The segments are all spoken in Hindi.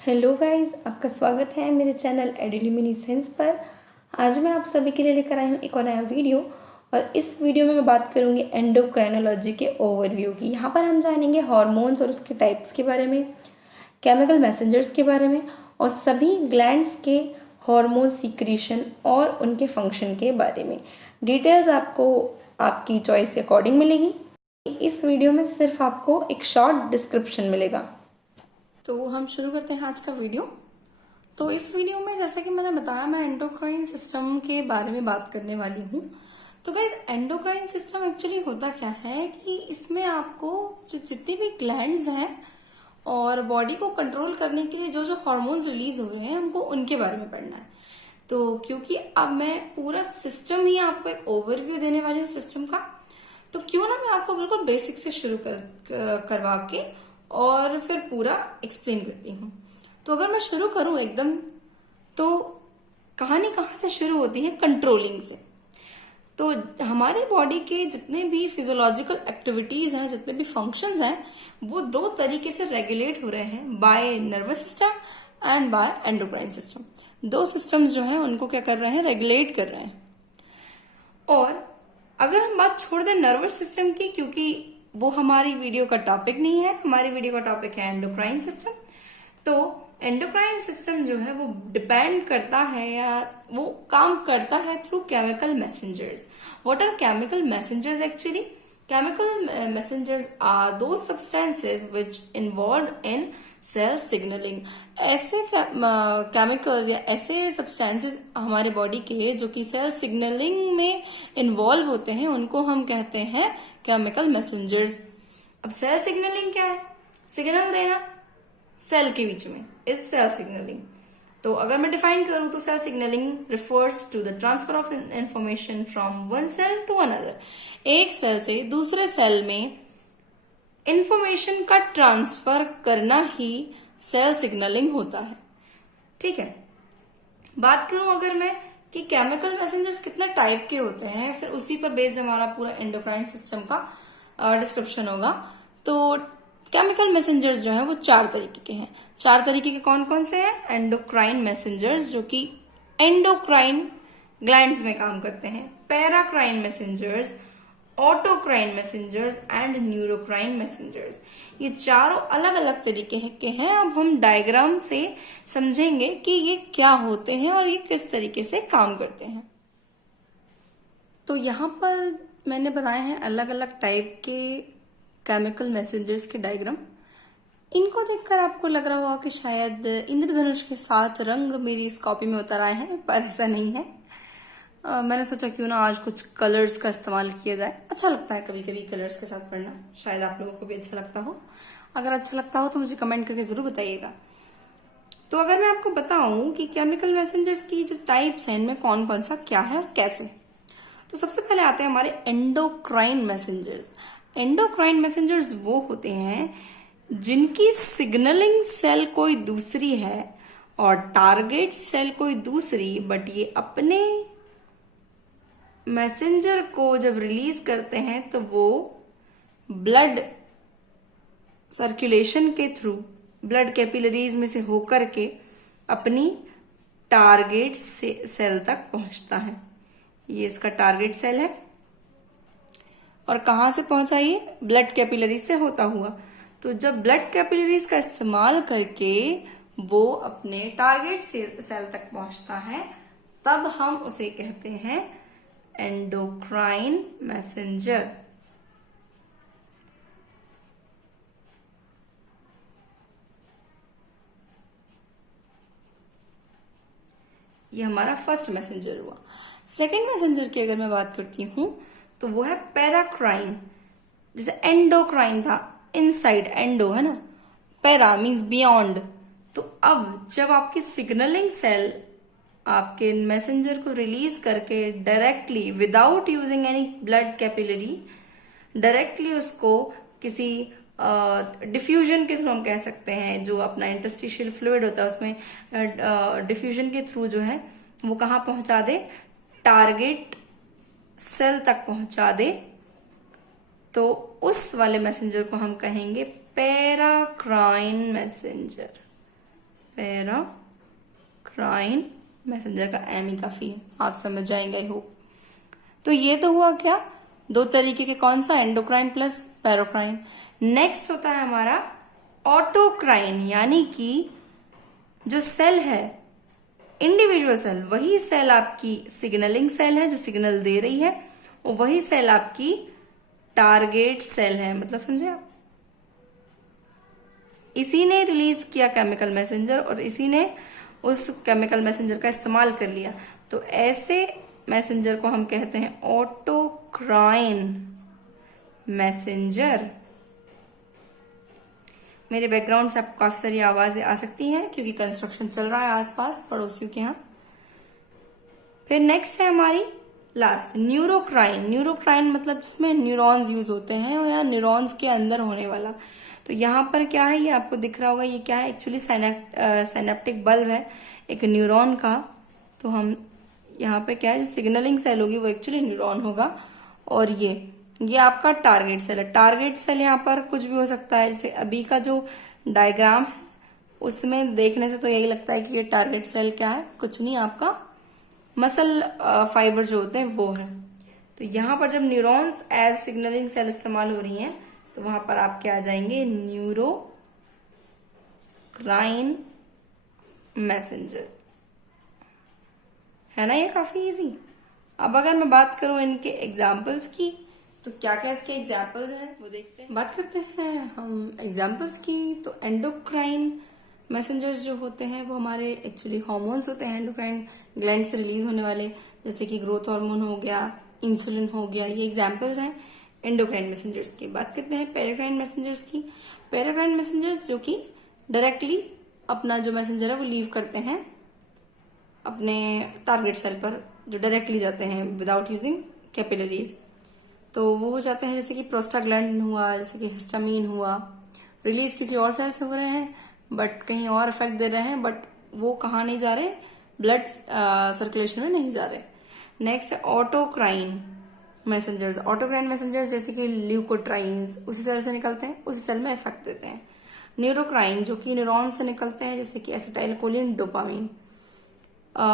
हेलो गाइस, आपका स्वागत है मेरे चैनल एडुल्यूमिनेसेंस पर। आज मैं आप सभी के लिए लेकर आई हूँ एक और नया वीडियो। और इस वीडियो में मैं बात करूँगी एंडोक्राइनोलॉजी के ओवरव्यू की। यहाँ पर हम जानेंगे हार्मोन्स और उसके टाइप्स के बारे में, केमिकल मैसेंजर्स के बारे में और सभी ग्लैंड्स के हार्मोन सीक्रेशन और उनके फंक्शन के बारे में। डिटेल्स आपको आपकी चॉइस के अकॉर्डिंग मिलेगी। इस वीडियो में सिर्फ आपको एक शॉर्ट डिस्क्रिप्शन मिलेगा। तो हम शुरू करते हैं आज का वीडियो। तो इस वीडियो में जैसा कि मैंने बताया, मैं एंडोक्राइन सिस्टम के बारे में बात करने वाली हूँ। तो गाइस, एंडोक्राइन सिस्टम एक्चुअली होता क्या है कि इसमें आपको जो जितनी भी ग्लैंड्स हैं और बॉडी को कंट्रोल करने के लिए जो जो हार्मोन्स रिलीज हो रहे हैं, हमको उनके बारे में पढ़ना है। तो क्योंकि अब मैं पूरा सिस्टम ही आपको एक ओवरव्यू देने वाली हूँ सिस्टम का, तो क्यों ना मैं आपको बिल्कुल बेसिक से शुरू करवा के और फिर पूरा एक्सप्लेन करती हूँ। तो अगर मैं शुरू करूं एकदम, तो कहानी कहाँ से शुरू होती है? कंट्रोलिंग से। तो हमारे बॉडी के जितने भी फिजियोलॉजिकल एक्टिविटीज हैं, जितने भी फंक्शंस हैं, वो दो तरीके से रेगुलेट हो रहे हैं, by nervous system and by endocrine system. दो सिस्टम्स जो हैं उनको क्या कर रहे हैं? रेगुलेट कर रहे हैं। और अगर हम बात छोड़ दें नर्वस सिस्टम की, क्योंकि वो हमारी वीडियो का टॉपिक नहीं है, हमारी वीडियो का टॉपिक है एंडोक्राइन सिस्टम। तो एंडोक्राइन सिस्टम जो है वो डिपेंड करता है या वो काम करता है through chemical messengers. What are chemical messengers? Actually chemical messengers are two substances which involve in cell signalling. ऐसे केमिकल्स या ऐसे सब्सटेंसेस हमारे बॉडी के जो कि सेल सिग्नलिंग में इन्वॉल्व होते हैं, उनको हम कहते हैं केमिकल मैसेंजर्स। अब सेल सिग्नलिंग क्या है? सिग्नल देना सेल के बीच में इज सेल सिग्नलिंग। तो अगर मैं डिफाइन करूं तो cell signalling refers to the transfer of information from one cell to another. एक सेल से दूसरे सेल में इंफॉर्मेशन का ट्रांसफर करना ही सेल सिग्नलिंग होता है। ठीक है, बात करूं अगर मैं कि केमिकल मैसेंजर्स कितने टाइप के होते हैं, फिर उसी पर बेस्ड हमारा पूरा एंडोक्राइन सिस्टम का डिस्क्रिप्शन होगा। तो केमिकल मैसेंजर्स जो है वो चार तरीके के हैं। चार तरीके के कौन कौन से हैं? एंडोक्राइन मैसेंजर्स जो कि एंडोक्राइन ग्लैंड्स में काम करते हैं, paracrine messengers, autocrine messengers and न्यूरोक्राइन messengers. ये चारों अलग अलग तरीके के हैं। अब हम डायग्राम से समझेंगे कि ये क्या होते हैं और ये किस तरीके से काम करते हैं। तो यहाँ पर मैंने बनाए हैं अलग अलग टाइप के केमिकल मैसेंजर्स के डायग्राम। इनको देखकर आपको लग रहा होगा कि शायद इंद्रधनुष के सात रंग मेरी इस कॉपी में उतर आए हैं, पर ऐसा नहीं है। मैंने सोचा क्यों ना आज कुछ कलर्स का इस्तेमाल किया जाए। अच्छा लगता है कभी कभी कलर्स के साथ पढ़ना, शायद आप लोगों को भी अच्छा लगता हो। अगर अच्छा लगता हो तो मुझे कमेंट करके जरूर बताइएगा। तो अगर मैं आपको बताऊं कि केमिकल मैसेंजर्स की जो टाइप्स हैं, इनमें कौन कौन सा क्या है और कैसे, तो सबसे पहले आते हैं हमारे एंडोक्राइन मैसेंजर्स। एंडोक्राइन मैसेंजर्स वो होते हैं जिनकी सिग्नलिंग सेल कोई दूसरी है और टारगेट सेल कोई दूसरी, बट ये अपने मैसेंजर को जब रिलीज करते हैं तो वो ब्लड सर्कुलेशन के थ्रू, ब्लड कैपिलरीज में से होकर के अपनी टारगेट सेल तक पहुंचता है। ये इसका टारगेट सेल है और कहां से पहुंचा? ये ब्लड कैपिलरीज से होता हुआ। तो जब ब्लड कैपिलरीज का इस्तेमाल करके वो अपने टारगेट सेल तक पहुंचता है, तब हम उसे कहते हैं एंडोक्राइन मैसेंजर। ये हमारा फर्स्ट मैसेंजर हुआ। सेकंड मैसेंजर की अगर मैं बात करती हूं तो वो है पैराक्राइन। जैसे एंडोक्राइन था, इनसाइड, एंडो है ना, पैरा मीन्स बियॉन्ड। तो अब जब आपकी सिग्नलिंग सेल आपके मैसेंजर को रिलीज करके directly without using any blood capillary, directly उसको किसी डिफ्यूजन के थ्रू, हम कह सकते हैं जो अपना इंटरस्टिशियल फ्लूइड होता है उसमें डिफ्यूजन के थ्रू जो है वो कहाँ पहुंचा दे? टारगेट सेल तक पहुंचा दे, तो उस वाले मैसेंजर को हम कहेंगे पैराक्राइन मैसेंजर। पैराक्राइन मैसेंजर का एम ही काफी है, आप समझ जाएंगे आई होप। तो ये तो हुआ क्या, दो तरीके के, कौन सा, एंडोक्राइन प्लस पैराक्राइन। नेक्स्ट होता है हमारा ऑटोक्राइन, यानी कि जो सेल है इंडिविजुअल सेल, वही सेल आपकी सिग्नलिंग सेल है जो सिग्नल दे रही है, और वही सेल आपकी टारगेट सेल है, मतलब समझे आप। इसी ने रिलीज किया केमिकल मैसेंजर और इसी ने उस केमिकल मैसेंजर का इस्तेमाल कर लिया, तो ऐसे मैसेंजर को हम कहते हैं ऑटोक्राइन मैसेंजर। मेरे बैकग्राउंड से आपको काफी सारी आवाजें आ सकती हैं क्योंकि कंस्ट्रक्शन चल रहा है आसपास पड़ोसियों के यहाँ। फिर नेक्स्ट है हमारी लास्ट न्यूरोक्राइन। न्यूरोक्राइन मतलब जिसमें न्यूरॉन्स यूज होते हैं या न्यूरॉन्स के अंदर होने वाला। तो यहाँ पर क्या है, ये आपको दिख रहा होगा, ये क्या है, एक्चुअली साइनेप्टिक बल्ब है एक न्यूरॉन का। तो हम यहाँ पे क्या है, जो सिग्नलिंग सेल होगी वो एक्चुअली न्यूरॉन होगा, और ये आपका टारगेट सेल है। टारगेट सेल यहाँ पर कुछ भी हो सकता है, जैसे अभी का जो डायग्राम है उसमें देखने से तो यही लगता है कि ये टारगेट सेल क्या है, कुछ नहीं, आपका मसल फाइबर जो होते हैं वो है। तो यहाँ पर जब न्यूरॉन्स एज सिग्नलिंग सेल इस्तेमाल हो रही हैं तो वहां पर आपके आ जाएंगे न्यूरोक्राइन मैसेंजर, है ना, ये काफी इजी। अब अगर मैं बात करूं इनके एग्जाम्पल्स की, तो क्या क्या इसके एग्जाम्पल्स हैं वो देखते हैं, बात करते हैं हम एग्जाम्पल्स की। तो एंडोक्राइन मैसेंजर्स जो होते हैं वो हमारे एक्चुअली हार्मोन्स होते हैं, एंडोक्राइन ग्लैंड से रिलीज होने वाले, जैसे कि ग्रोथ हार्मोन हो गया, इंसुलिन हो गया, ये एग्जाम्पल्स हैं एंडोक्राइन मैसेंजर्स की। बात करते हैं पैराक्राइन मैसेंजर्स की। पैराक्राइन मैसेंजर्स जो कि डायरेक्टली अपना जो मैसेंजर है वो लीव करते हैं अपने टारगेट सेल पर, जो डायरेक्टली जाते हैं विदाउट यूजिंग कैपिलरीज। तो वो हो जाते हैं जैसे कि प्रोस्टाग्लैंडिन हुआ, जैसे कि हिस्टामीन हुआ, रिलीज किसी और सेल से हो रहे हैं बट कहीं और इफेक्ट दे रहे हैं, बट वो कहाँ नहीं जा रहे, ब्लड सर्कुलेशन में नहीं जा रहे। Next autocrine messengers. Autocrine messengers जैसे कि ल्यूकोट्राइन्स उसी सेल से निकलते हैं, उसी सेल में इफेक्ट देते हैं। न्यूरोक्राइन जो कि न्यूरॉन से निकलते हैं, जैसे कि एसिटाइलकोलिन, डोपामीन।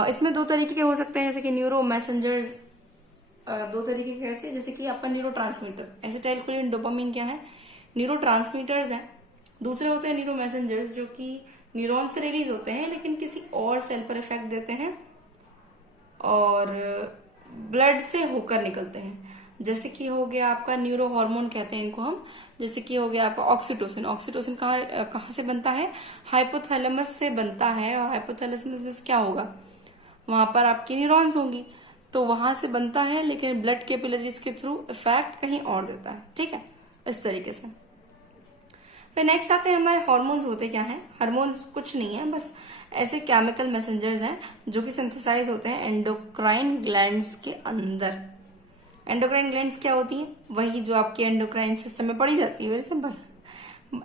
इसमें दो तरीके के हो सकते हैं, जैसे कि न्यूरो मैसेंजर्स दो तरीके के कैसे, जैसे कि आपका न्यूरो ट्रांसमीटर, एसिटाइलकोलिन, डोपामीन क्या है, न्यूरो ट्रांसमीटर्स हैं। दूसरे होते हैं न्यूरो मैसेंजर्स जो कि न्यूरॉन से रिलीज होते हैं लेकिन किसी और सेल पर इफेक्ट देते हैं और ब्लड से होकर निकलते हैं। जैसे कि हो गया आपका न्यूरो हार्मोन कहते हैं इनको हम, जैसे कि हो गया आपका ऑक्सीटोसिन। ऑक्सीटोसिन कहाँ से बनता है, हाइपोथैलेमस से बनता है, और हाइपोथैलेमस में क्या होगा, वहां पर आपकी न्यूरॉन्स होंगी, तो वहां से बनता है लेकिन ब्लड कैपिलरीज के थ्रू इफेक्ट कहीं और देता है, ठीक है, इस तरीके से। फिर नेक्स्ट आते हैं हमारे हार्मोन्स होते क्या हैं। हार्मोन्स कुछ नहीं है, बस ऐसे केमिकल मैसेंजर्स हैं जो कि सिंथेसाइज होते हैं एंडोक्राइन ग्लैंड्स के अंदर। एंडोक्राइन ग्लैंड्स क्या होती है, वही जो आपके एंडोक्राइन सिस्टम में पड़ी जाती है, वेरी सिंपल।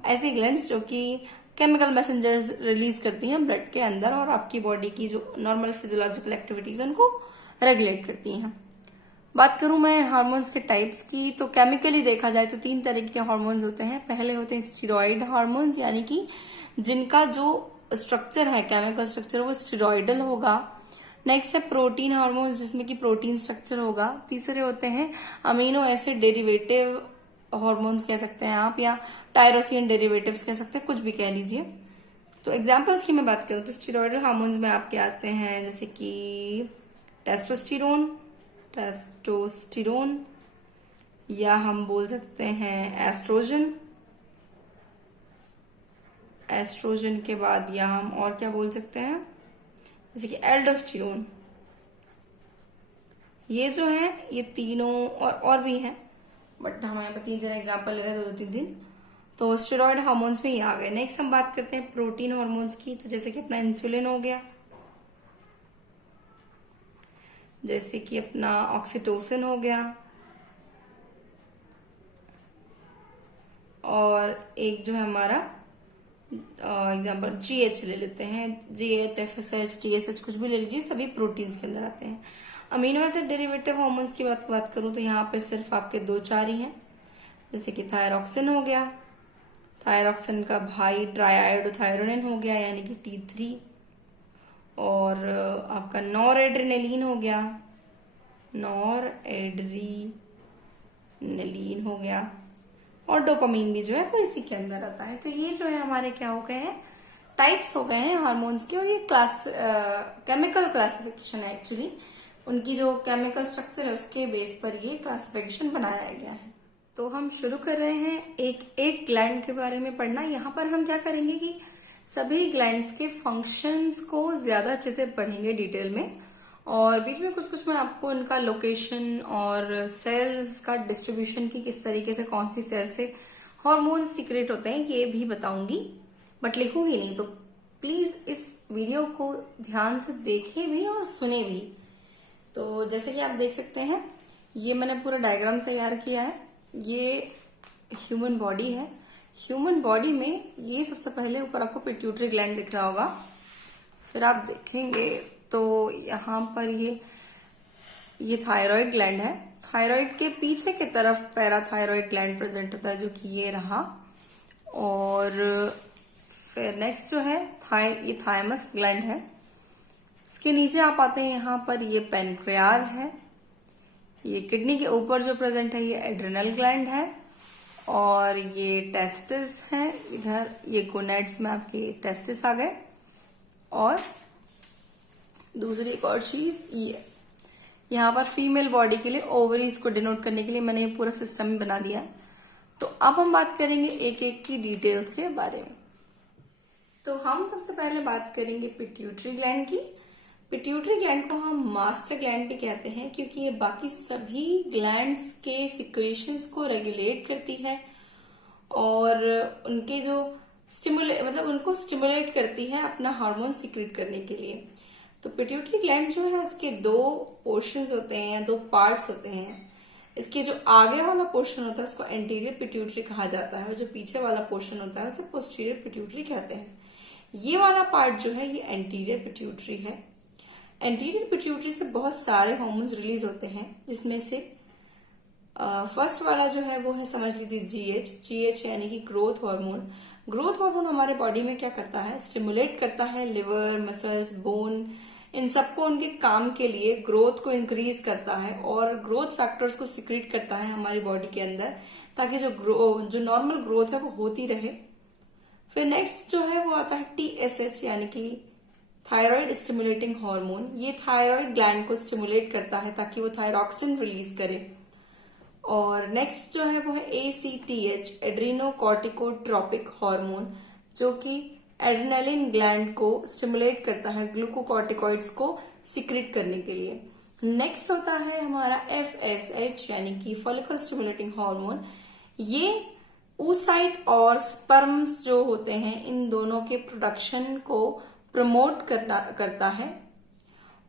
ऐसी ग्लैंड्स जो कि केमिकल मैसेंजर्स रिलीज करती हैं ब्लड के अंदर और आपकी बॉडी की जो नॉर्मल फिजियोलॉजिकल एक्टिविटीज है उनको रेगुलेट करती हैं। बात करूं मैं हार्मोन्स के टाइप्स की, तो केमिकली देखा जाए तो तीन तरीके के हार्मोन्स होते हैं। पहले होते हैं स्टीरॉयड हार्मोन्स, यानी कि जिनका जो स्ट्रक्चर है, केमिकल स्ट्रक्चर, वो स्टीरॉयडल होगा। नेक्स्ट है प्रोटीन हार्मोन्स, जिसमें कि प्रोटीन स्ट्रक्चर होगा। तीसरे होते हैं अमीनो एसिड डेरिवेटिव हार्मोन्स कह सकते हैं आप, या टायरोसिन डेरिवेटिव्स कह सकते हैं, कुछ भी कह लीजिए। तो एग्जाम्पल्स की मैं बात करूं तो स्टीरॉयडल हार्मोन्स में आपके आते हैं जैसे कि टेस्टोस्टेरोन, या हम बोल सकते हैं एस्ट्रोजन। एस्ट्रोजन के बाद या हम और क्या बोल सकते हैं, जैसे कि एल्डोस्टेरोन। ये जो है ये तीनों और भी हैं, बट हम यहाँ पर 3 एग्जाम्पल ले रहे हैं, 2-3 तो स्टेरॉयड हार्मोन्स में ये आ गए। नेक्स्ट हम बात करते हैं प्रोटीन हार्मोन्स की, तो जैसे कि अपना इंसुलिन हो गया, जैसे कि अपना ऑक्सीटोसिन हो गया, और एक जो है हमारा एग्जाम्पल GH ले लेते हैं, GH, FSH, TSH कुछ भी ले लीजिए, सभी प्रोटीन्स के अंदर आते हैं। अमीनो एसिड डेरिवेटिव हार्मोन्स की बात करूं तो यहाँ पे सिर्फ आपके 2-4 ही हैं, जैसे कि थायरॉक्सिन हो गया, थायरॉक्सिन का भाई ट्राइआयोडोथायरोनिन हो गया यानी कि T3, और आपका नॉर एड्रेनलिन हो गया, नॉर एड्रीनलिन हो गया, और डोपामीन भी जो है वो इसी के अंदर आता है। तो ये जो है हमारे क्या हो गए हैं, टाइप्स हो गए हैं हार्मोन्स के, और ये केमिकल क्लासिफिकेशन है एक्चुअली। उनकी जो केमिकल स्ट्रक्चर है उसके बेस पर ये क्लासिफिकेशन बनाया गया है। तो हम शुरू कर रहे हैं एक एक ग्लैंड के बारे में पढ़ना। यहाँ पर हम क्या करेंगे कि सभी ग्लैंड्स के फंक्शंस को ज्यादा अच्छे से पढ़ेंगे डिटेल में, और बीच में कुछ कुछ मैं आपको उनका लोकेशन और सेल्स का डिस्ट्रीब्यूशन की किस तरीके से कौन सी सेल से हार्मोन सीक्रेट होते हैं ये भी बताऊंगी, बट लिखूंगी नहीं। तो प्लीज इस वीडियो को ध्यान से देखें भी और सुने भी। तो जैसे कि आप देख सकते हैं, ये मैंने पूरा डायग्राम तैयार किया है। ये ह्यूमन बॉडी है। ह्यूमन बॉडी में ये सबसे पहले ऊपर आपको पिट्यूटरी ग्लैंड दिख रहा होगा, फिर आप देखेंगे तो यहाँ पर ये थायराइड ग्लैंड है। थायराइड के पीछे की तरफ पैराथायराइड ग्लैंड प्रेजेंट होता है, जो कि ये रहा। और फिर नेक्स्ट जो है ये थायमस ग्लैंड है। इसके नीचे आप आते हैं, यहाँ पर ये पेनक्रियाज है। ये किडनी के ऊपर जो प्रेजेंट है ये एड्रिनल ग्लैंड है, और ये टेस्टिस है। इधर ये गोनेड्स में आपके टेस्टिस आ गए। और दूसरी एक और चीज ये यहाँ पर फीमेल बॉडी के लिए ओवरीज को डिनोट करने के लिए मैंने ये पूरा सिस्टम बना दिया है। तो अब हम बात करेंगे एक एक की डिटेल्स के बारे में। तो हम सबसे पहले बात करेंगे पिट्यूटरी ग्लैंड की। पिट्यूटरी ग्लैंड को हम मास्टर ग्लैंड भी कहते हैं, क्योंकि ये बाकी सभी ग्लैंड्स के सिक्रेशंस को रेगुलेट करती है और उनके जो उनको स्टिमुलेट करती है अपना हार्मोन सीक्रेट करने के लिए। तो पिट्यूटरी ग्लैंड जो है उसके दो पोर्शंस होते हैं, दो पार्ट्स होते हैं। इसके जो आगे वाला पोर्शन होता है उसको एंटीरियर पिट्यूटरी कहा जाता है, और जो पीछे वाला पोर्शन होता है उसे पोस्टीरियर पिट्यूटरी कहते हैं। ये वाला पार्ट जो है ये एंटीरियर पिट्यूटरी है। एंटीरियर पिट्यूटरी से बहुत सारे हार्मोन्स रिलीज होते हैं, जिसमें से फर्स्ट वाला जो है वो है, समझ लीजिए जीएच यानी कि ग्रोथ हार्मोन। ग्रोथ हार्मोन हमारे बॉडी में क्या करता है, स्टिमुलेट करता है लिवर, मसल्स, बोन, इन सबको उनके काम के लिए ग्रोथ को इंक्रीज करता है, और ग्रोथ फैक्टर्स को सिक्रीट करता है हमारी बॉडी के अंदर, ताकि जो नॉर्मल ग्रोथ है वो होती रहे। फिर नेक्स्ट जो है वो आता है TSH यानी कि थायराइड स्टिमुलेटिंग हार्मोन। ये थायराइड ग्लैंड को स्टिमुलेट करता है ताकि वो थायरॉक्सिन रिलीज करे। और नेक्स्ट जो है वो है ACTH एड्रीनोकॉर्टिकोट्रोपिक हार्मोन, जो कि एड्रेनालिन ग्लैंड को स्टिमुलेट करता है ग्लूकोकॉर्टिकॉइड्स को सिक्रेट करने के लिए। नेक्स्ट होता है हमारा FSH यानी कि फॉलिकल स्टिमुलेटिंग हार्मोन। ये oocyte और स्पर्म्स जो होते हैं इन दोनों के प्रोडक्शन को प्रमोट करता है।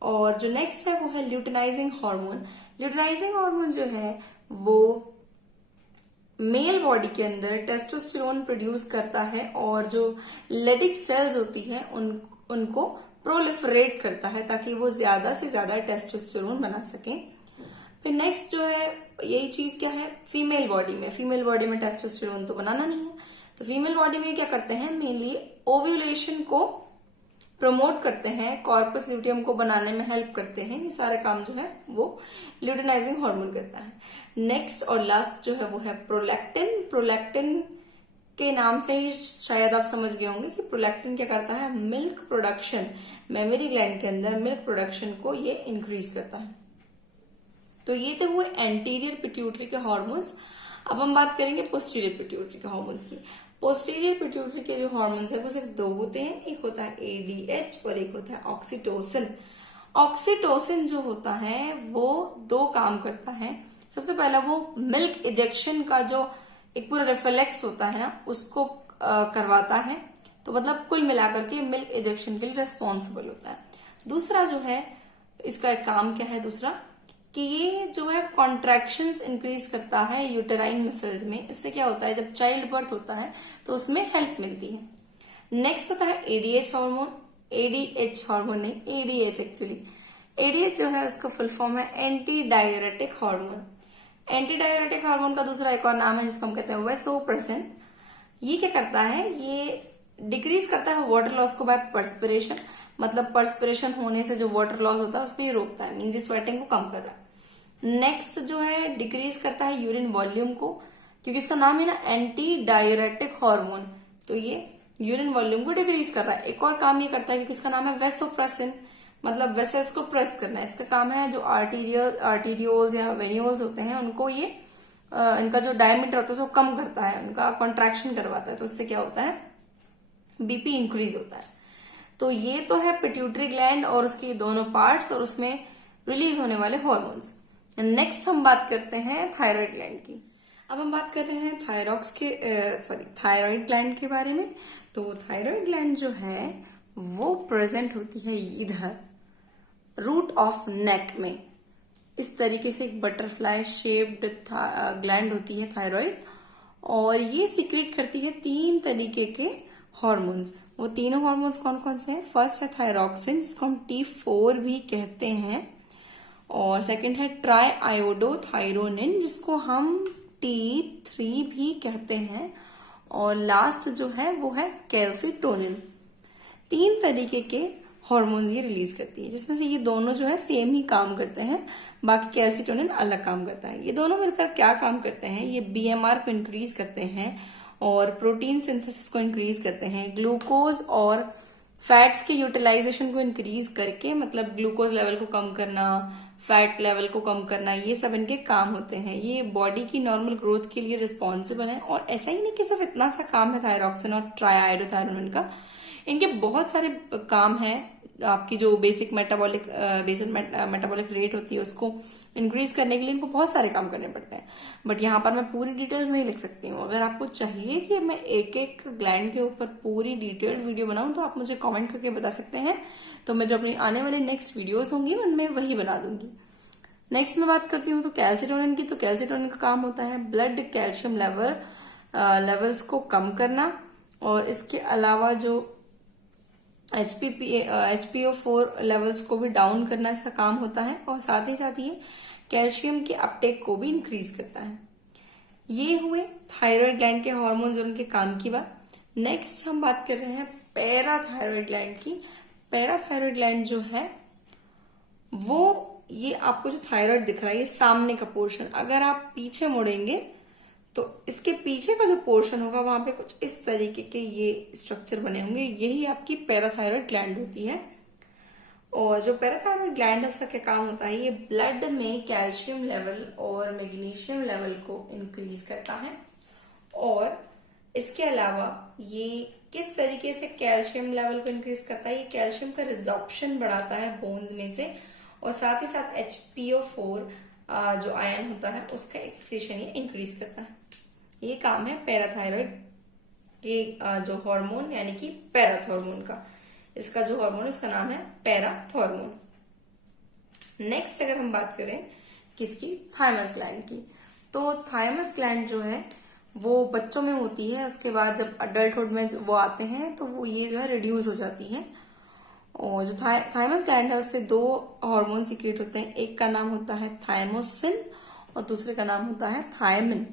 और जो नेक्स्ट है वो है ल्यूटिनाइजिंग हार्मोन। ल्यूटिनाइजिंग हार्मोन जो है वो मेल बॉडी के अंदर टेस्टोस्टेरोन प्रोड्यूस करता है, और जो लेडिक सेल्स होती है उनको प्रोलिफरेट करता है ताकि वो ज्यादा से ज्यादा टेस्टोस्टेरोन बना सके। फिर नेक्स्ट जो है यही चीज क्या है, फीमेल बॉडी में टेस्टोस्टेरोन तो बनाना नहीं है, तो फीमेल बॉडी में क्या करते हैं, मेनली ओव्यूलेशन को प्रमोट करते हैं, कॉर्पस ल्यूटियम को बनाने में हेल्प करते हैं। ये सारे काम जो है वो ल्यूटिनाइजिंग हार्मोन करता है। नेक्स्ट और लास्ट जो है वो है प्रोलैक्टिन। प्रोलैक्टिन के नाम से ही शायद आप समझ गए होंगे कि प्रोलैक्टिन क्या करता है, मिल्क प्रोडक्शन, मेमोरी ग्लैंड के अंदर मिल्क प्रोडक्शन को ये इंक्रीज करता है। तो ये थे वो एंटीरियर पिट्यूटरी के हार्मोन्स। अब हम बात करेंगे पोस्टीरियर पिट्यूटरी के हार्मोन्स की। पोस्टीरियर पिट्यूटरी के जो हार्मोन्स है वो सिर्फ दो होते हैं, एक होता है ADH और एक होता है ऑक्सीटोसिन। ऑक्सीटोसिन जो होता है वो दो काम करता है। सबसे पहला वो मिल्क इजेक्शन का जो एक पूरा रिफ्लेक्स होता है ना उसको करवाता है, तो मतलब कुल मिलाकर के मिल्क इजेक्शन के लिए रेस्पॉन्सिबल होता है। दूसरा जो है इसका एक काम क्या है, दूसरा कि ये जो है कॉन्ट्रैक्शंस इंक्रीज करता है यूटेराइन मसल्स में। इससे क्या होता है, जब चाइल्ड बर्थ होता है तो उसमें हेल्प मिलती है। नेक्स्ट होता है ADH हार्मोन। ADH हार्मोन नहीं, ADH एक्चुअली। ADH जो है उसका फुल फॉर्म है anti diuretic hormone. Anti diuretic hormone का दूसरा एक और नाम है जिसको हम कहते हैं वेसोप्रेसिन। ये क्या करता है, ये डिक्रीज करता है वाटर लॉस को बाय पर्सपिरेशन, मतलब पर्सपिरेशन होने से जो वाटर लॉस होता है उसको ये रोकता है, मीन्स स्वेटिंग को कम कर रहा है। नेक्स्ट जो है डिक्रीज करता है यूरिन वॉल्यूम को, क्योंकि इसका नाम है ना एंटी डायरेटिक हार्मोन, तो ये यूरिन वॉल्यूम को डिक्रीज कर रहा है। एक और काम ये करता है क्योंकि इसका नाम है वेसोप्रेसिन, मतलब वेसल्स को प्रेस करना है। इसका काम है जो आर्टीरियोल्स या वेन्यूल्स होते हैं उनको ये इनका जो डायमीटर होता है उसको कम करता है, उनका कॉन्ट्रैक्शन करवाता है, तो इससे क्या होता है, बीपी इंक्रीज होता है। तो ये तो है पिट्यूटरी ग्लैंड और उसके दोनों पार्ट्स और उसमें रिलीज होने वाले हॉर्मोन्स। नेक्स्ट हम बात करते हैं थायराइड ग्लैंड की। अब हम बात कर रहे हैं थायराइड ग्लैंड के बारे में। तो थायराइड ग्लैंड जो है वो प्रेजेंट होती है इधर रूट ऑफ नेक में, इस तरीके से एक बटरफ्लाई शेप्ड ग्लैंड होती है थायराइड, और ये सीक्रेट करती है 3 तरीके के हॉर्मोन्स। वो तीनों हॉर्मोन्स कौन कौन से हैं? फर्स्ट है थायरॉक्सिन, जिसको हम T4 भी कहते हैं, और सेकंड है ट्राई आयोडोथायरोनिन, जिसको हम T3 भी कहते हैं, और लास्ट जो है वो है कैल्सिटोनिन। 3 तरीके के हॉर्मोन्स ये रिलीज करती है, जिसमें से ये दोनों जो है सेम ही काम करते हैं, बाकी कैल्सिटोनिन अलग काम करता है। ये दोनों मिलकर क्या काम करते हैं, ये बीएमआर को इंक्रीज करते हैं और प्रोटीन सिंथेसिस को इंक्रीज करते हैं, ग्लूकोज और फैट्स के यूटिलाइजेशन को इंक्रीज करके, मतलब ग्लूकोज लेवल को कम करना, फैट लेवल को कम करना, ये सब इनके काम होते हैं। ये बॉडी की नॉर्मल ग्रोथ के लिए रिस्पॉन्सिबल है। और ऐसा ही नहीं कि सिर्फ इतना सा काम है थायरॉक्सिन और ट्राइआयोडोथायरोनिन का, इनके बहुत सारे काम हैं। आपकी जो बेसिक मेटाबॉलिक रेट होती है उसको इंक्रीज करने के लिए इनको बहुत सारे काम करने पड़ते हैं, बट यहाँ पर मैं पूरी डिटेल्स नहीं लिख सकती हूँ। अगर आपको चाहिए कि मैं एक एक ग्लैंड के ऊपर पूरी डिटेल्ड वीडियो बनाऊं तो आप मुझे कमेंट करके बता सकते हैं, तो मैं जो अपनी आने वाले नेक्स्ट वीडियोस होंगी उनमें वही बना दूंगी। नेक्स्ट मैं बात करती हूँ तो कैल्सिटोनिन की। तो कैल्सिटोनिन का काम होता है ब्लड कैल्शियम लेवल्स को कम करना, और इसके अलावा जो HPO4 लेवल्स को भी डाउन करना इसका काम होता है, और साथ ही साथ ये कैल्शियम के अपटेक को भी इंक्रीज करता है। ये हुए थायराइड ग्लैंड के हॉर्मोन्स और उनके काम की बात। नेक्स्ट हम बात कर रहे हैं पैराथायराइड ग्लैंड की। पैराथायराइड ग्लैंड जो है वो, ये आपको जो थायराइड दिख रहा है ये सामने का पोर्शन, अगर आप पीछे मुड़ेंगे तो इसके पीछे का जो पोर्शन होगा वहां पे कुछ इस तरीके के ये स्ट्रक्चर बने होंगे, यही आपकी पैराथायराइड ग्लैंड होती है। और जो पैराथायराइड ग्लैंड है उसका क्या काम होता है, ये ब्लड में कैल्शियम लेवल और मैग्नीशियम लेवल को इंक्रीज करता है, और इसके अलावा ये किस तरीके से कैल्शियम लेवल को इंक्रीज करता है, ये कैल्शियम का रिजॉर्प्शन बढ़ाता है बोन्स में से, और साथ ही साथ HPO4 जो आयन होता है उसका एक्सक्रीशन ये इंक्रीज करता है। ये काम है पैराथायराइड के जो हार्मोन यानी कि पैराथॉर्मोन का। इसका जो हार्मोन इसका नाम है पैराथॉर्मोन। नेक्स्ट अगर हम बात करें किसकी, थाइमस ग्लैंड की। तो थाइमस ग्लैंड जो है वो बच्चों में होती है, उसके बाद जब अडल्टहुड में वो आते हैं तो वो ये जो है रिड्यूस हो जाती है। और जो थाइमस ग्लैंड है उससे 2 हार्मोन सीक्रेट होते हैं, एक का नाम होता है थाइमोसिन और दूसरे का नाम होता है थायमिन।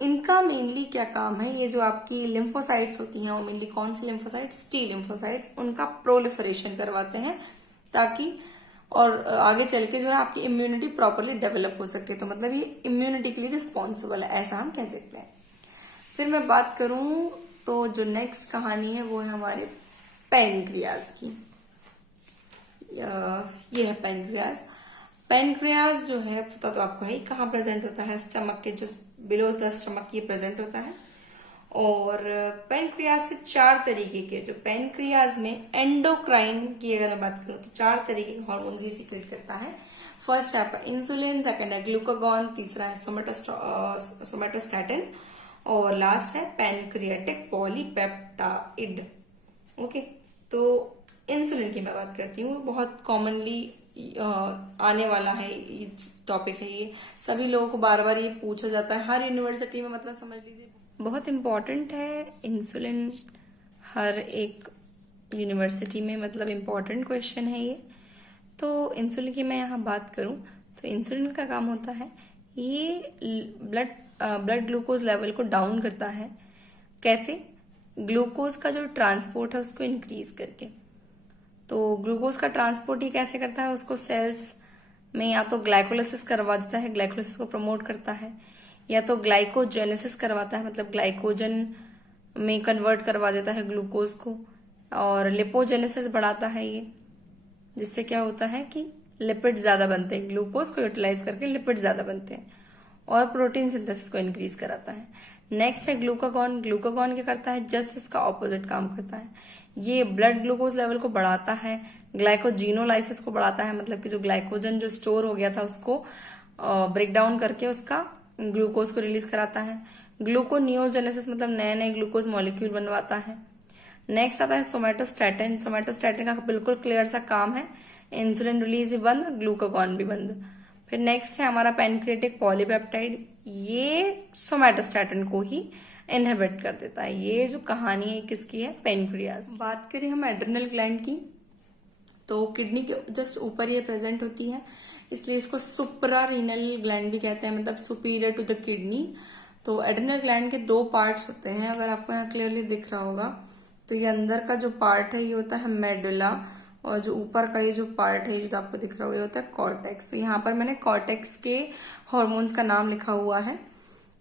इनका मेनली क्या काम है, ये जो आपकी लिम्फोसाइट्स होती हैं वो मेनली कौन सी लिम्फोसाइट्स, टी लिम्फोसाइट्स, उनका प्रोलिफरेशन करवाते हैं ताकि और आगे चल के जो है आपकी इम्यूनिटी प्रॉपरली डेवलप हो सके। तो मतलब ये इम्यूनिटी के लिए रिस्पॉन्सिबल है, ऐसा हम कह सकते हैं। फिर मैं बात करूं तो जो नेक्स्ट कहानी है वो है हमारे पैनक्रियाज की। ये है पैनक्रियाज। पैनक्रियाज जो है पता तो आपको है कहाँ प्रेजेंट होता है, स्टमक के जो बिलो द स्टमक ये प्रेजेंट होता है। और पैनक्रियाज से 4 तरीके के, जो पैनक्रियाज में एंडोक्राइन की अगर मैं बात करूं तो 4 तरीके के हार्मोन ये सीक्रेट करता है। फर्स्ट है आपका इंसुलिन, सेकंड है ग्लूकागॉन, तीसरा है सोमेटोस्टैटिन, और लास्ट है पैनक्रियाटिक पॉलीपेप्टाइड। ओके, तो इंसुलिन की मैं बात करती हूँ, बहुत कॉमनली आने वाला है ये टॉपिक है, ये सभी लोगों को बार बार ये पूछा जाता है हर यूनिवर्सिटी में, मतलब समझ लीजिए बहुत इम्पोर्टेंट है इंसुलिन, हर एक यूनिवर्सिटी में मतलब इम्पोर्टेंट क्वेश्चन है ये। तो इंसुलिन की मैं यहाँ बात करूँ तो इंसुलिन का काम होता है ये ब्लड ग्लूकोज लेवल को डाउन करता है। कैसे? ग्लूकोज का जो ट्रांसपोर्ट है उसको इंक्रीज करके। तो ग्लूकोज का ट्रांसपोर्ट ही कैसे करता है, उसको सेल्स में या तो ग्लाइकोलाइसिस करवा देता है, ग्लाइकोलाइसिस को प्रमोट करता है, या तो ग्लाइकोजेनेसिस करवाता है, मतलब ग्लाइकोजन में कन्वर्ट करवा देता है ग्लूकोज को, और लिपोजेनेसिस बढ़ाता है ये, जिससे क्या होता है कि लिपिड ज्यादा बनते हैं, ग्लूकोज को यूटिलाइज करके लिपिड ज्यादा बनते हैं, और प्रोटीन सिंथेसिस को इंक्रीज कराता है। नेक्स्ट है ग्लूकागॉन। ग्लूकागॉन क्या करता है, जस्ट इसका ऑपोजिट काम करता है। ये ब्लड ग्लूकोज लेवल को बढ़ाता है, ग्लाइकोजिनोलाइसिस को बढ़ाता है, मतलब कि जो ग्लाइकोजन जो स्टोर हो गया था उसको ब्रेक डाउन करके उसका ग्लूकोज को रिलीज कराता है। ग्लूकोनियोजेनेसिस मतलब नए नए ग्लूकोज मॉलिक्यूल बनवाता है। नेक्स्ट आता है सोमैटोस्टैटिन। सोमैटोस्टैटिन का बिल्कुल क्लियर सा काम है, इंसुलिन रिलीज भी बंद, ग्लूकागॉन भी बंद। फिर नेक्स्ट है हमारा पैनक्रियाटिक पॉलीपेप्टाइड, ये सोमैटोस्टैटिन को ही इनहिबिट कर देता है। ये जो कहानी है किसकी है, पेनक्रियाज। बात करें हम एड्रिनल ग्लैंड की, तो किडनी के जस्ट ऊपर ये प्रेजेंट होती है, इसलिए इसको सुप्रारीनल ग्लैंड भी कहते हैं, मतलब सुपीरियर टू द किडनी। तो एड्रिनल ग्लैंड के दो पार्ट्स होते हैं, अगर आपको यहाँ क्लियरली दिख रहा होगा तो ये अंदर का जो पार्ट है ये होता है मेडुला, और जो ऊपर का ये जो पार्ट है ये जो आपको दिख रहा होगा ये होता है कॉर्टेक्स। तो यहाँ पर मैंने कॉर्टेक्स के हॉर्मोन्स का नाम लिखा हुआ है,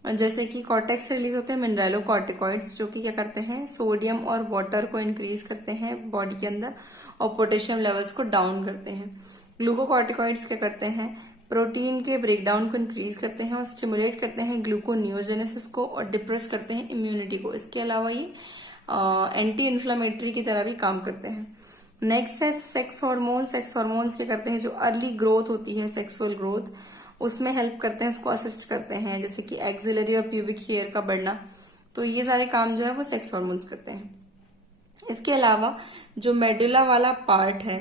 जैसे कि कॉर्टेक्स से रिलीज होते हैं मिनरलोकॉर्टिकॉइड्स, जो कि क्या करते हैं, सोडियम और वाटर को इंक्रीज करते हैं बॉडी के अंदर, और पोटेशियम लेवल्स को डाउन करते हैं। ग्लूकोकॉर्टिकॉइड्स क्या करते हैं, प्रोटीन के ब्रेकडाउन को इंक्रीज करते हैं और स्टिमुलेट करते हैं ग्लूकोनियोजेनेसिस को, और डिप्रेस करते हैं इम्यूनिटी को। इसके अलावा ये एंटी इन्फ्लामेटरी की तरह भी काम करते हैं। नेक्स्ट है सेक्स हॉर्मोन्स। सेक्स हॉर्मोन्स क्या करते हैं, जो अर्ली ग्रोथ होती है, सेक्सुअल ग्रोथ, उसमें हेल्प करते हैं, उसको असिस्ट करते हैं, जैसे कि एक्सिलरी और प्यूबिक हेयर का बढ़ना। तो ये सारे काम जो है वो सेक्स हॉर्मोन्स करते हैं। इसके अलावा जो मेडुला वाला पार्ट है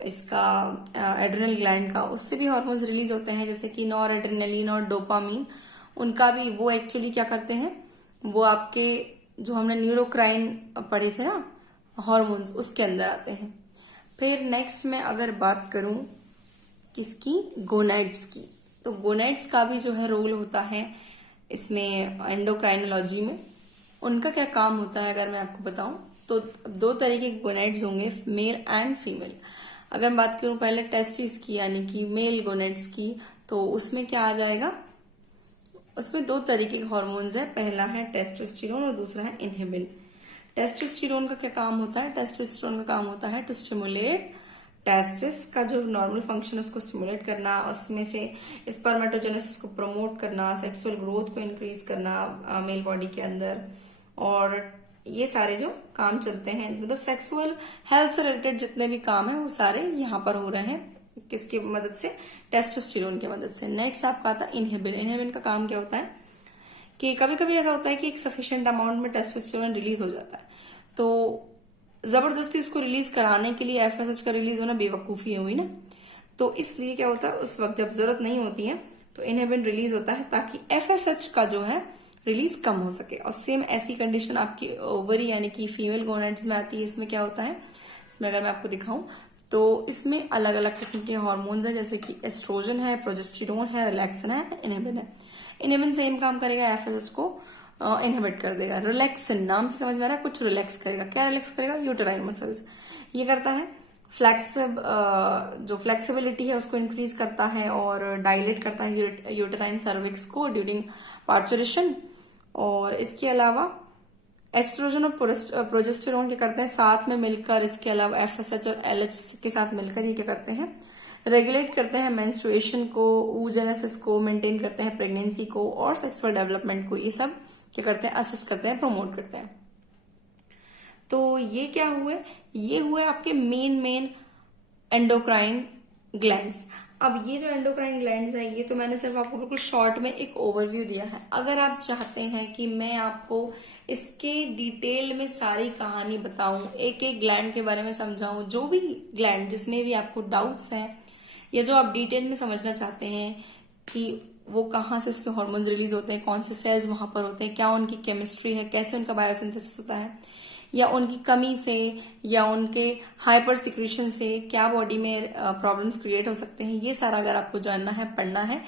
इसका एड्रिनल ग्लैंड का, उससे भी हॉर्मोन्स रिलीज होते हैं, जैसे कि नॉर एड्रिनलिन और डोपामीन। उनका भी वो एक्चुअली क्या करते हैं, वो आपके जो हमने न्यूरोक्राइन पढ़े थे ना हॉर्मोन्स, उसके अंदर आते हैं। फिर नेक्स्ट मैं अगर बात करूं किसकी, गोनाइड्स की, तो गोनाइड्स का भी जो है रोल होता है इसमें एंडोक्राइनोलॉजी में। उनका क्या काम होता है अगर मैं आपको बताऊं तो दो तरीके के गोनाइड्स होंगे, मेल एंड फीमेल। अगर मैं बात करूं पहले टेस्टिस की यानी कि मेल गोनाइड्स की, तो उसमें क्या आ जाएगा, उसमें दो तरीके के हॉर्मोन्स है, पहला है टेस्टोस्टेरोन और दूसरा है इनहिबिन। टेस्टोस्टेरोन का क्या काम होता है, टेस्टोस्टेरोन का काम होता है टू स्टिमुलेट टेस्टिस का जो नॉर्मल फंक्शन है उसको स्टिमुलेट करना, उसमें से स्पर्मेटोजेनेसिस को प्रमोट करना, सेक्सुअल ग्रोथ को इंक्रीज करना मेल बॉडी के अंदर, और ये सारे जो काम चलते हैं, मतलब सेक्सुअल हेल्थ से रिलेटेड जितने भी काम है वो सारे यहाँ पर हो रहे हैं, किसकी मदद से, टेस्टोस्टेरोन की मदद से। नेक्स्ट आपका आता है इनहिबिन। इनहिबिन का काम क्या होता है कि कभी कभी ऐसा होता है कि एक सफिशिएंट अमाउंट में टेस्टोस्टेरोन रिलीज हो जाता है, तो जबरदस्ती उसको रिलीज कराने के लिए एफएसएच का रिलीज होना बेवकूफी हुई ना, तो इसलिए क्या होता है उस वक्त जब जरूरत नहीं होती है तो इनहिबिन रिलीज होता है ताकि एफएसएच का जो है रिलीज कम हो सके। और सेम ऐसी कंडीशन आपकी ओवरी यानी कि फीमेल गोनाड्स में आती है। इसमें क्या होता है, इसमें अगर मैं आपको दिखाऊं तो इसमें अलग अलग किस्म के हार्मोन्स है, जैसे कि एस्ट्रोजन है, प्रोजेस्टेरोन है, रिलैक्सिन है, इनहिबिन है। इनहिबिन सेम काम करेगा, एफएसएच को इनहिबिट कर देगा। रिलैक्सिन नाम से समझ में आ रहा है, कुछ रिलैक्स करेगा। क्या रिलैक्स करेगा, यूटेराइन मसल्स। ये करता है जो फ्लेक्सिबिलिटी है उसको इंक्रीज करता है और डायलेट करता है यूटेराइन सर्विक्स को ड्यूरिंग पार्चुरेशन। और इसके अलावा एस्ट्रोजन और प्रोजेस्टेरोन क्या करते हैं साथ में मिलकर, इसके अलावा एफएसएच और एलएच के साथ मिलकर ये क्या करते हैं, रेगुलेट करते हैं मेंस्ट्रुएशन को, oogenesis को, मेंटेन करते हैं प्रेगनेंसी को और सेक्सुअल डेवलपमेंट को। ये सब क्या करते हैं, असिस्ट करते हैं, प्रमोट करते हैं। तो ये क्या हुए, ये हुए आपके मेन एंडोक्राइन ग्लैंड्स। अब ये जो एंडोक्राइन ग्लैंड्स है ये तो मैंने सिर्फ आपको बिल्कुल शॉर्ट में एक ओवरव्यू दिया है। अगर आप चाहते हैं कि मैं आपको इसके डिटेल में सारी कहानी बताऊं, एक एक ग्लैंड के बारे में समझाऊं, जो भी ग्लैंड जिसमें भी आपको डाउट्स हैं या जो आप डिटेल में समझना चाहते हैं कि वो कहाँ से इसके हॉर्मोन्स रिलीज होते हैं, कौन से सेल्स वहां पर होते हैं, क्या उनकी केमिस्ट्री है, कैसे उनका बायोसिंथेसिस होता है, या उनकी कमी से या उनके हाइपर सिक्रीशन से क्या बॉडी में प्रॉब्लम्स क्रिएट हो सकते हैं, ये सारा अगर आपको जानना है, पढ़ना है,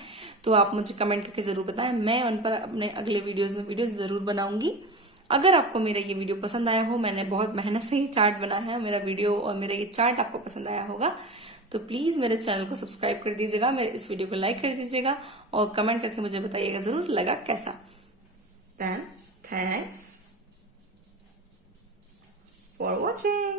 तो आप मुझे कमेंट करके जरूर बताएं। मैं उन पर अपने अगले वीडियोस में वीडियोस जरूर बनाऊंगी। अगर आपको मेरा ये वीडियो पसंद आया हो, मैंने बहुत मेहनत से ही चार्ट बनाया है, मेरा वीडियो और मेरा ये चार्ट आपको पसंद आया होगा, तो प्लीज मेरे चैनल को सब्सक्राइब कर दीजिएगा, मेरे इस वीडियो को लाइक कर दीजिएगा और कमेंट करके मुझे बताइएगा जरूर लगा कैसा। Then thanks for watching.